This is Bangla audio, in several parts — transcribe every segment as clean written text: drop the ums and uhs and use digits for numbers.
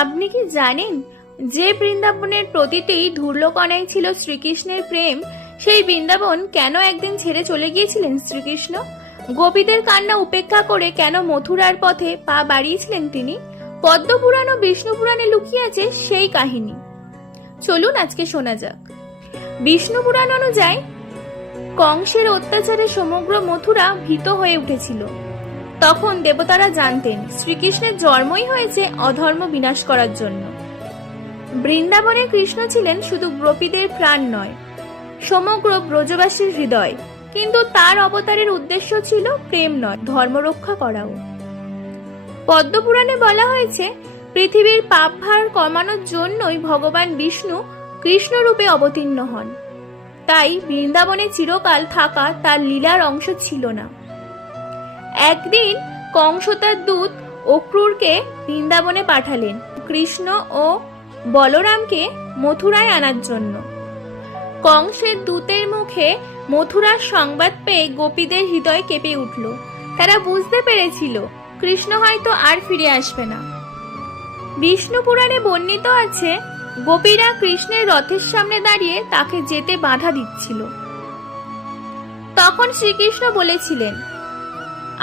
আপনি কি জানেন যে বৃন্দাবনের প্রতিটি ধূর্লকণায় ছিল শ্রীকৃষ্ণের প্রেম, সেই বৃন্দাবন কেন একদিন ছেড়ে চলে গিয়েছিলেন শ্রীকৃষ্ণ? গোপীদের কান্না উপেক্ষা করে কেন মথুরার পথে পা বাড়িয়েছিলেন তিনি? পদ্মপুরাণ ও বিষ্ণু পুরাণে লুকিয়ে আছে সেই কাহিনী। চলুন আজকে শোনা যাক। বিষ্ণু পুরাণ অনুযায়ী কংসের অত্যাচারে সমগ্র মথুরা ভীত হয়ে উঠেছিল। তখন দেবতারা জানতেন শ্রীকৃষ্ণের জন্মই হয়েছে অধর্ম বিনাশ করার জন্য। বৃন্দাবনে কৃষ্ণ ছিলেন শুধু গোপীদের প্রাণ নয়, সমগ্র ব্রজবাসীর হৃদয়। কিন্তু তার অবতারের উদ্দেশ্য ছিল প্রেম নয়, ধর্ম রক্ষা করাও। পদ্মপুরাণে বলা হয়েছে পৃথিবীর পাপ ভার কমানোর জন্যই ভগবান বিষ্ণু কৃষ্ণ রূপে অবতীর্ণ হন। তাই বৃন্দাবনে চিরকাল থাকা তার লীলার অংশ ছিল না। একদিন কংস তার দূত অক্রূরকে বৃন্দাবনে পাঠালেন কৃষ্ণ ও বলরামকে মথুরায় আনার জন্য। কংসের দূতের মুখে মথুরার সংবাদ পেয়ে গোপীদের হৃদয় কেঁপে উঠল। তারা বুঝতে পেরেছিল কৃষ্ণ হয়তো আর ফিরে আসবে না। বিষ্ণু পুরাণে বর্ণিত আছে গোপীরা কৃষ্ণের রথের সামনে দাঁড়িয়ে তাকে যেতে বাধা দিচ্ছিল। তখন শ্রীকৃষ্ণ বলেছিলেন,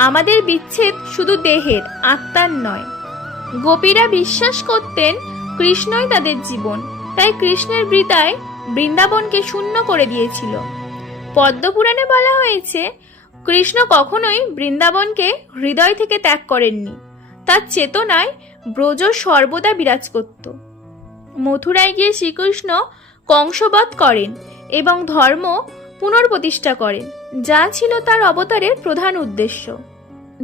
আমাদের বিচ্ছেদ শুধু দেহের, আত্মার নয়। গোপীরা বিশ্বাস করতেন কৃষ্ণই তাদের জীবন, তাই কৃষ্ণের বিদায় বৃন্দাবনকে শূন্য করে দিয়েছিল। পদ্মপুরাণে বলা হয়েছে কৃষ্ণ কখনোই বৃন্দাবনকে হৃদয় থেকে ত্যাগ করেননি। তার চেতনায় ব্রজ সর্বদা বিরাজ করত। মথুরায় গিয়ে শ্রীকৃষ্ণ কংসবধ করেন এবং ধর্ম পুনর্প্রতিষ্ঠা করেন, যা ছিল তার অবতারের প্রধান উদ্দেশ্য।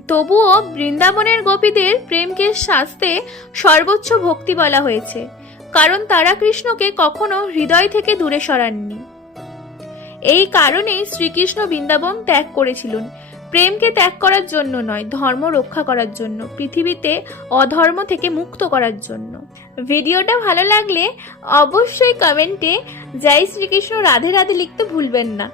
তবুও বৃন্দাবনের গোপীদের প্রেমকে শাস্তে সর্বোচ্চ ভক্তি বলা হয়েছে, কারণ তারা কৃষ্ণকে কখনো হৃদয় থেকে দূরে সরাননি। এই কারণেই শ্রীকৃষ্ণ বৃন্দাবন ত্যাগ করেছিলেন, প্রেমকে ত্যাগ করার জন্য নয়, ধর্ম রক্ষা করার জন্য, পৃথিবীতে অধর্ম থেকে মুক্ত করার জন্য। ভিডিওটা ভালো লাগলে অবশ্যই কমেন্টে জয় শ্রীকৃষ্ণ রাধে রাধে লিখতে ভুলবেন না।